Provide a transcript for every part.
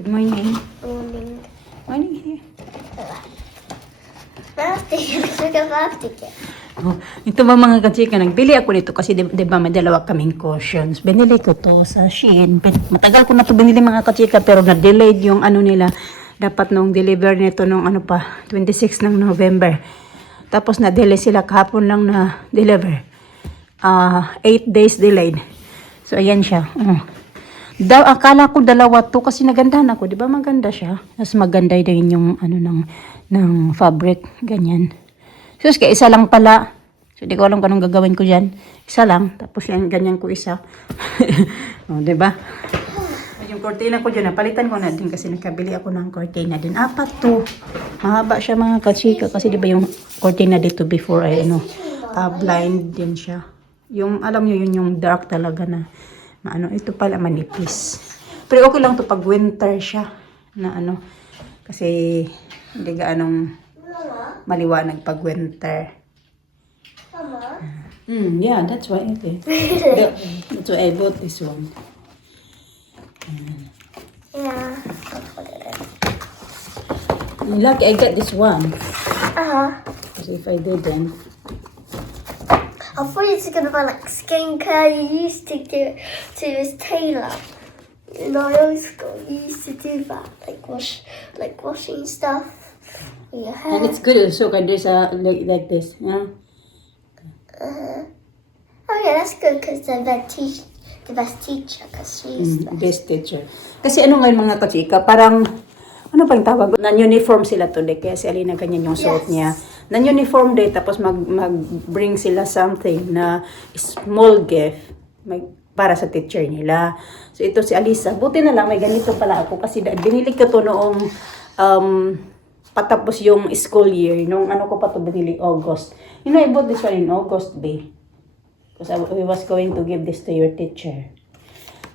Good morning. Morning. Morning here. Birthday. Birthday. Oh, ito ba mga kachika, nagbili ako nito kasi di ba may dalawa kaming cushions. Binili ko to sa Shein. Matagal ko na to binili mga kachika pero na-delayed yung ano nila. Dapat nung deliver nito nung 26 ng November. Tapos na-delay sila kahapon lang na deliver. 8 days delayed. So ayan siya. Akala ko dalawa to kasi nagandahan ako. Di ba maganda siya? Mas maganda din yung ng fabric. Ganyan. So, kaya isa lang pala. So, di ko alam kung anong gagawin ko dyan. Isa lang. Tapos yan, ganyan ko isa. O, diba? Yung cortina ko dyan, napalitan ko na din kasi nakabili ako ng cortina din. 4 to. Mahaba siya mga kachika kasi diba yung cortina dito before ay blind din siya. Yung, alam nyo yun yung dark talaga na ito pala manipis. Pero okay lang to pag winter siya na kasi hindi gaanong maliwanag pag winter. Mama? Yeah, that's why it is. That's why I bought this one. Yeah. Lucky I got this one. Uh-huh. Because if I didn't, I thought it was gonna be like skincare you used to give to his tailor. In our old school, you used to do that, like washing stuff with your hair. and it's good also because there's a like this, yeah. Oh yeah, that's good because the best teacher, because she's the best. Best teacher. Kasi ngayon mga kachika, parang ano bang tawag? Non-uniform sila today kaya si Alina ganyan yung suot Yes. niya. Non-uniform day tapos mag-bring sila something na small gift para sa teacher nila. So ito si Alisa, buti na lang may ganito pala ako kasi binili ko to noong patapos yung school year. Nung ko pa to binili August. You know, I bought this one in August, babe. Because I was going to give this to your teacher.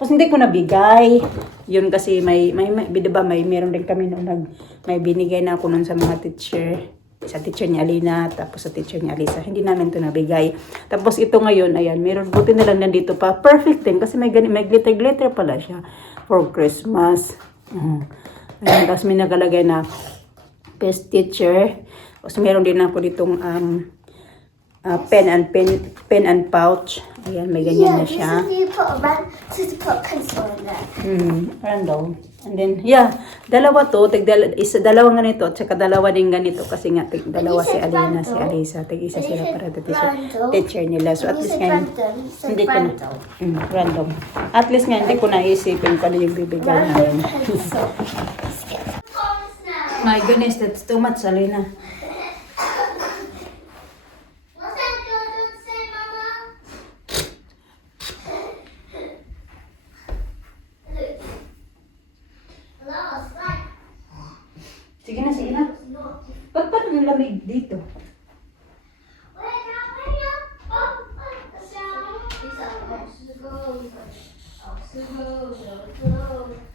Tapos hindi ko nabigay. Yun kasi diba meron din kami noong may binigay na ako nun sa mga teacher. Sa teacher ni Alina, tapos sa teacher ni Alisa. Hindi namin to nabigay. Tapos ito ngayon, ayan, meron, buti na lang nandito pa. Perfect din, kasi may glitter-glitter pala siya for Christmas. Ayan, tapos may nakalagay na best teacher. Tapos meron din ako ditong pen and pouch. Ayan, may ganyan na siya. This is put a pencil in there. Random. And then, yeah, dalawa to, dalawa ganito, at saka dalawa din ganito, kasi nga, dalawa si Alina, si Alisa, isa sila para dito sa teacher nila. So, at least ngayon, hindi ko na, random. At least ngayon, hindi ko naisipin kung ano yung bibigyan namin. My goodness, that's too much, Alina. Sige na. Ba't pa nang lamig dito?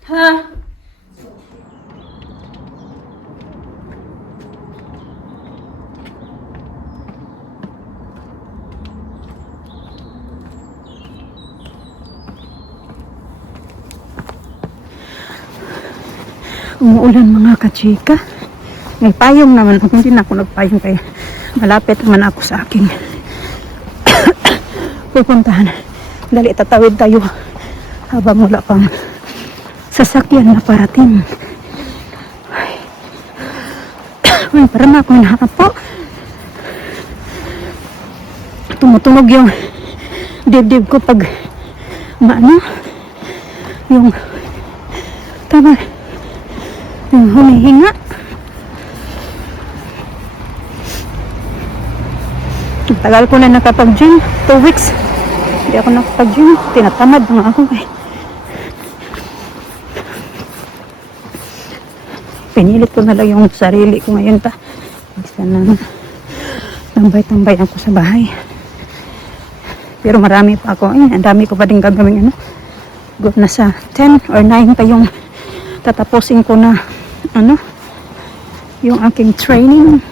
Ha? Umuulan mga kachika. May payong naman. Hindi na ako nagpayong kaya malapit naman ako sa aking pupuntahan. Dali, tatawid tayo habang wala pang sasakyan na parating. Ay, parang ako hinahapo. Tumutunog yung dibdib ko pag yung yung humihinga. Tagal ko na nakapag-gym. 2 weeks. Hindi ako nakapag-gym. Tinatamad mga ako eh. Pinilit ko na lang yung sarili ko ngayon Basta na tambay-tambay ako sa bahay. Pero marami pa ako. Ang dami ko pa din gagawin nasa 10 or 9 pa yung tatapusin ko na yung aking training.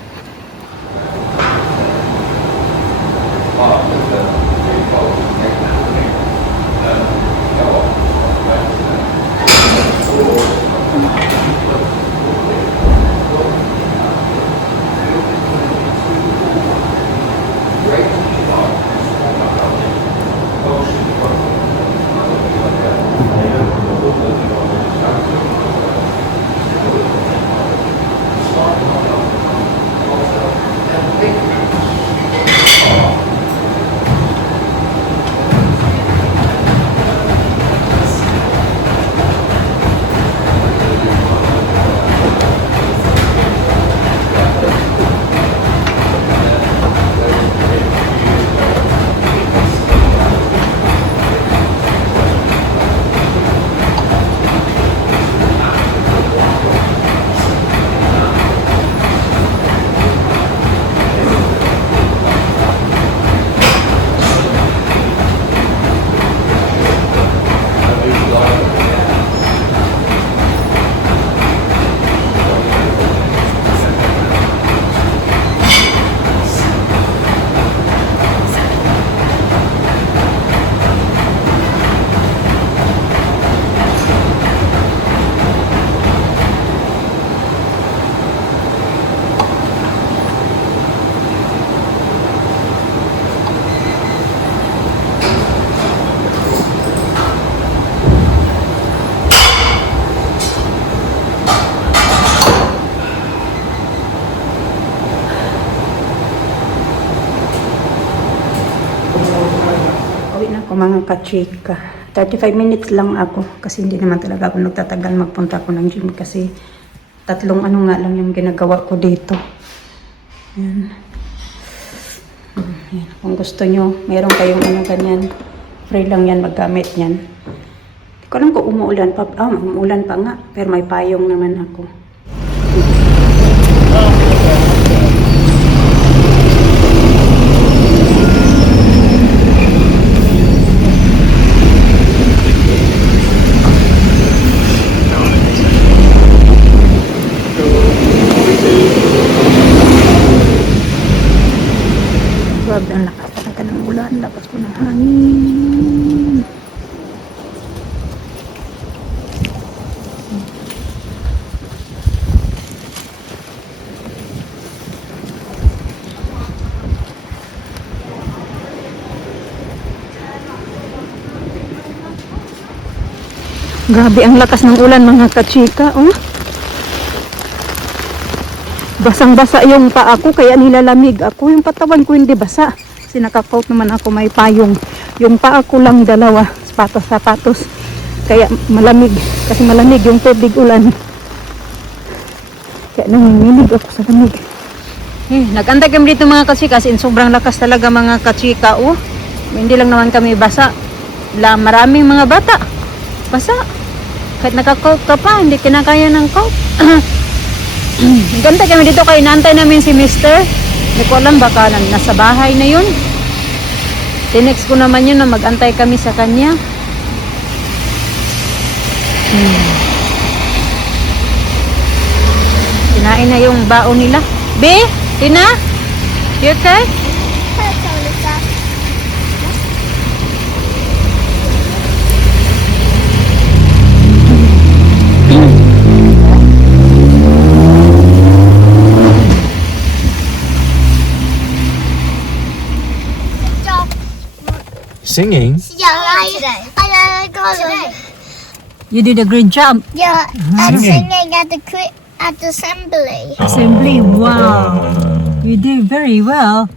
ako mga kachika. 35 minutes lang ako kasi hindi naman talaga ako nagtatagal magpunta ako ng gym kasi 3 ano nga lang yung ginagawa ko dito. Yan. Yan. Kung gusto nyo, meron kayong ano ganyan, free lang yan, maggamit yan. Hindi ko alam kung umuulan pa. Umuulan pa nga, pero may payong naman ako. Grabe ang lakas talaga ng ulan, lakas po ng hangin. Grabe ang lakas ng ulan mga kachika, oh. Basang-basa yung paa ko kaya nilalamig ako. Yung patawan ko hindi basa. Kasi naka-coat naman ako, may payong. Yung paa ko lang dalawa, sapatos. Kaya malamig. Kasi malamig yung tubig ulan. Kaya nanginginig ako sa lamig. Nag-antay kami dito mga kachika. Kasi sobrang lakas talaga mga kachika. Oh. Hindi lang naman kami basa. Maraming mga bata. Basa. Kahit naka-coat ka pa, hindi kinakaya ng coat. Ganda kami dito kaya inaantay namin si Mister. Hindi ko alam baka nasa bahay na yun. Tinext ko naman yun na mag-antay kami sa kanya. Kinain na yung baon nila. Be? Tina? You okay? Singing? Yeah, I got it. You did a great job. Yeah, I'm Singing. singing at the assembly. Assembly, wow. You did very well.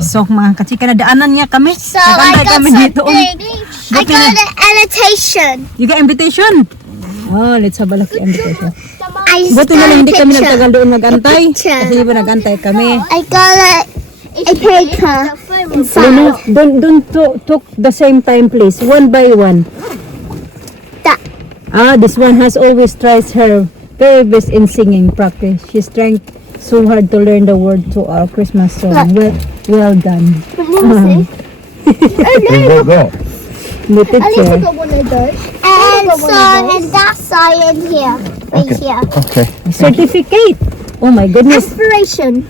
So mga kachika, nadaanan niya kami. So I Nag-antay got kami dito. something. I got an invitation. You got invitation? Oh, let's have a look at invitation. I Buti na lang hindi kami nagtagal doon mag-antay. Picture. Kasi di ba nag-antay kami. I got a paper Luna, inside. don't talk the same time please. One by one. That. This one has always tries her very best in singing practice. She's trying so hard to learn the word to our Christmas song. Well done. Hey, what that? The At least I teacher. got one of those. And that side in here. Right here. Okay. Certificate. Oh my goodness. Aspiration.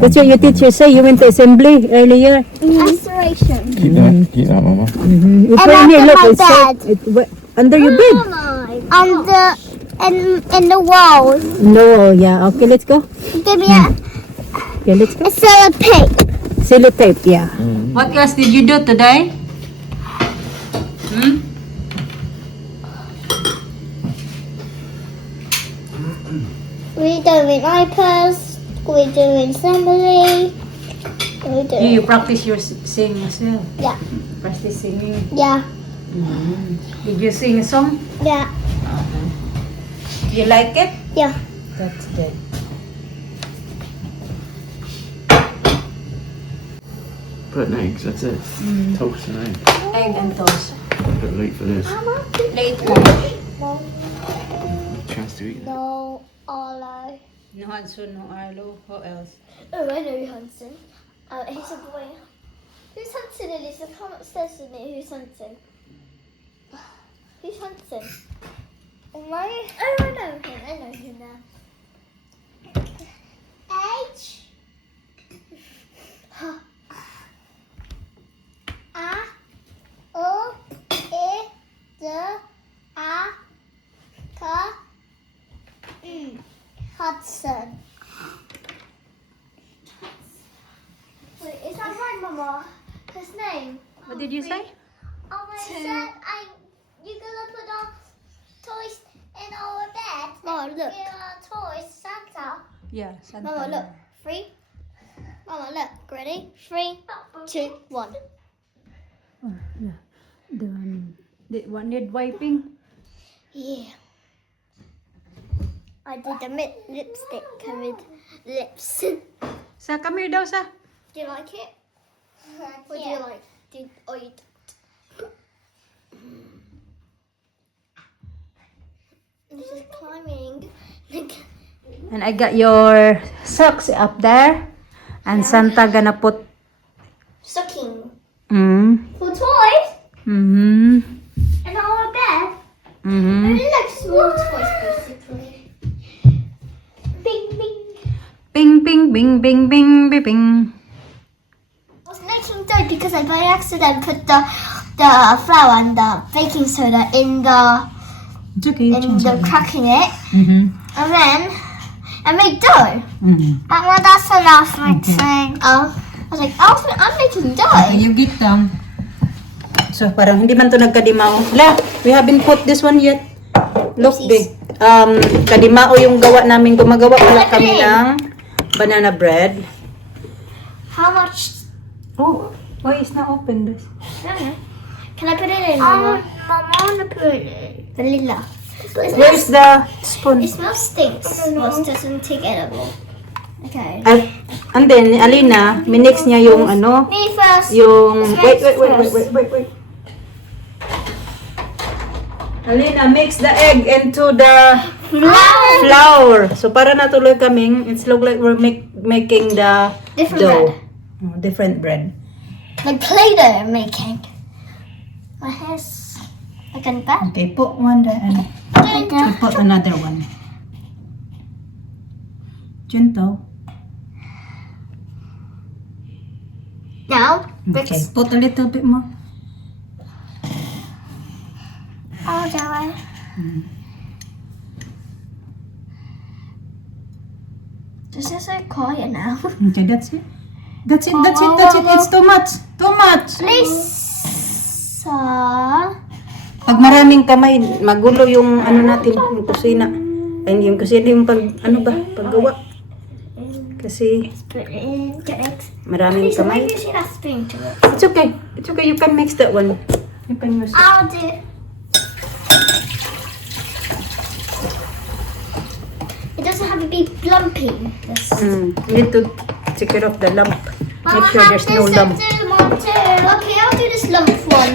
That's what your teacher say. You went to assembly earlier. Aspiration. Keep that, Mama. You And put in here, under look, my it's bed. under your bed. In the walls. No, yeah. Okay, let's go. Give me a Okay, let's go. sellotape. Sellotape, yeah. What else did you do today? We're doing iPads. We're doing assembly. We're doing You practice your singing as well. yeah, Practice singing. yeah, Did you sing a song? yeah, You like it? yeah. That's good. Put an eggs, that's it. Toast and egg. Egg and toast. A bit late for this. Late lunch. No, Chance to eat that. no, Arlo. No Hanson, no Arlo. Who else? Oh, I know Hudson. He's a boy. Who's Hudson, Elisa? Come upstairs with me. Who's Hudson? Who's Hudson? Am I? Oh, I know him. I know him now. H. A. O. E. D. A. K. Hudson. Wait, is that right, Mama? His name? What did you say? Oh, I said you gonna put our toys in our bed. Mama, look. In our toys, Santa. Yeah, Santa. Mama, look. 3. Mama, look. Ready? 3, 2, 1. Done. Need wiping? Yeah. I did a lipstick covered lips. Do Sa, come here daw sa. you like it? Or do you like? Or you don't? This is climbing. And I got your socks up there. And Santa gonna put... Sucking. Mm. For toys? Mm-hmm. And our bed? Mm-hmm. Only like small toys basically. Bing bing. Bing, bing, bing, bing, bing, bing, bing. I was making dough because I by accident put the flour and the baking soda in the It's okay. cracking it, Mm-hmm. and then I made dough. Mm-hmm. But well, that's enough mixing. I was like, I'm making dough. You get them. So, parang hindi man to nagkadimaw. La, we haven't put this one yet. Look, Oopsies. kadimao yung gawa namin. Gumagawa pala Put it kami in. ng banana bread. How much? Oh, why is not open this? I don't know. Can I put it in? Mama, I want to put it in. Vanilla. Where's the spoon? It smells stinks. Well, it doesn't take edible. Okay. And then, Alina, minix niya yung ano, Me first. yung... Let's Wait. Alina, mix the egg into the flour. So, para natuloy kaming, it's look like we're making the Different dough. bread. Oh, different bread. Like Play-Doh making. My hair's like a bat. Okay, put one there and put another one. Junto. Now, Okay, mix. put a little bit more. Oh, darling. This is so quiet now. Okay, that's it. That's it. It's too much. Too much. Lisa. Pag maraming kamay, magulo yung ano natin, yung kusina. Ay, yung kusina yung paggawa. Kasi Put it in. Get it. maraming Lisa, kamay. maybe you should have spoon to it. It's okay. It's okay. You can mix that one. You can use it. I'll do. It doesn't have to be lumpy. This. You need to take care of the lump. Make sure there's no lump. Okay, I'll do this lump one.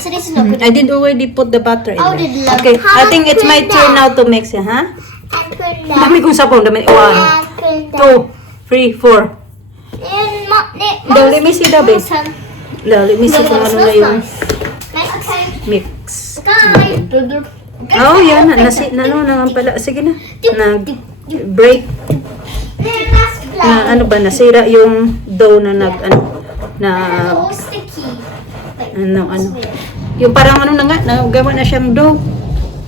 So this is not good. I did already put the butter in Oh, there. did lump. Okay, I think it's my turn now to mix it, huh? And put that. Dami kong sapong. Dami. 1, And put that. 2, 3, 4. Let me see the base. Let me see kung ano na yung Okay. mix. Guys. Oh, yan. Ano naman pala. Sige na. Nag-break. Na ano ba, nasira yung dough na All sticky. Like, ano. Yung parang ano na nga, nagawa na siyang dough.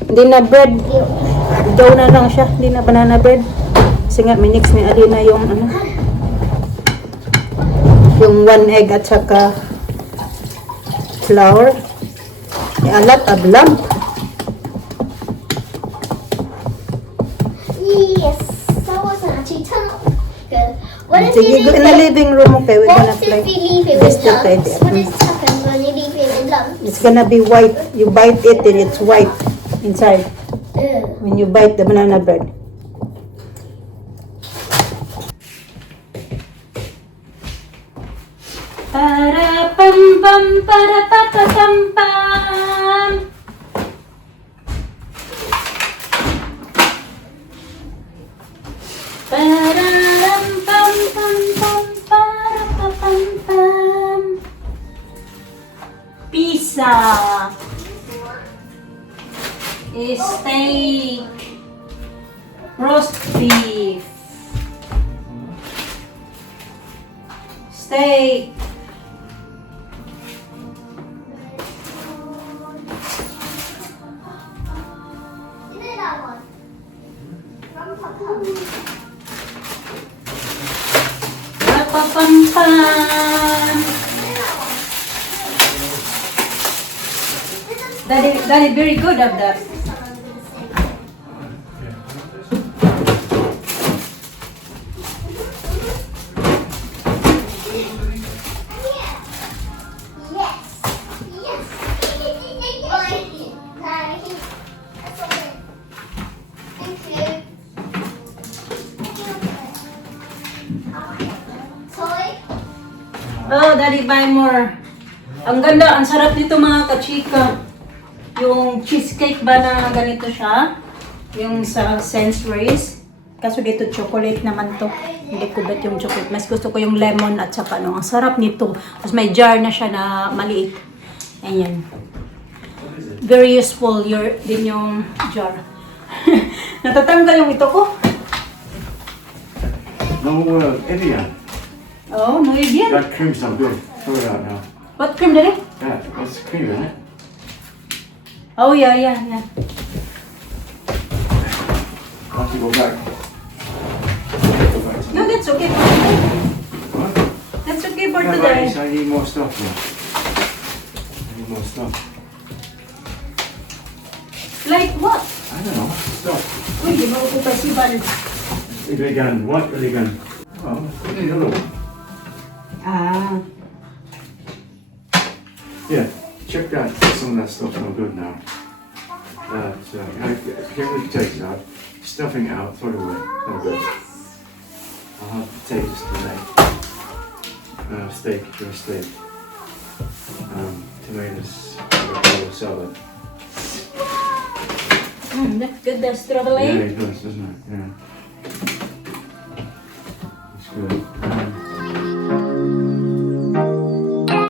Hindi na bread. Dough na lang siya. Hindi na banana bread. Kasi nga, minix ni Alina yung ano. Yung 1 egg at saka flour. A lot of lump. yes. That wasn't actually turn up good. What if So you you go leave in the it? living room, okay? We're What gonna if play. we leave it this with to play lumps? there. What is happens when you leave it with lumps? It's gonna be white. You bite it and it's white inside. Ugh. When you bite the banana bread. Para pam pam para pa pa pam pam. Para ram pam pam pam para pa pam pam. Pizza. Steak. Roast beef. Steak. You know that one? From Papa. Papapampan. Daddy, very good of that. Yes. Yes. Oh, Daddy, buy more. Ang ganda, ang sarap nito mga kachika. Yung cheesecake ba na ganito siya? Yung sa Sainsbury's. Kaso dito chocolate naman to. Hindi ko bet yung chocolate. Mas gusto ko yung lemon at saka ano. Ang sarap nito. Tapos may jar na siya na maliit. Ayan. Very useful din yung jar. Natatanggal yung ito ko. No, Evian. Oh, no Evian. That cream's not good. Throw it out now. What cream, Daddy? That's cream, isn't it? Oh, yeah. I'll have to go back. Go back to No, that's okay for today. What? That's okay for Yeah, today. but I need more stuff now. I need more stuff. Like what? I don't know. Stuff. Uy, di ba ako festival? Illegan. What illegan? Oh, the other one. Ah. Yeah, check that. Some of that stuff's no good now. Get the potatoes out. Stuffing it out. Throw it away. No good. I'll have potatoes today. Steak. For a steak. Tomatoes. For a salad. That's good, that's Yeah, strawberry. it does, doesn't it? Yeah. It's good.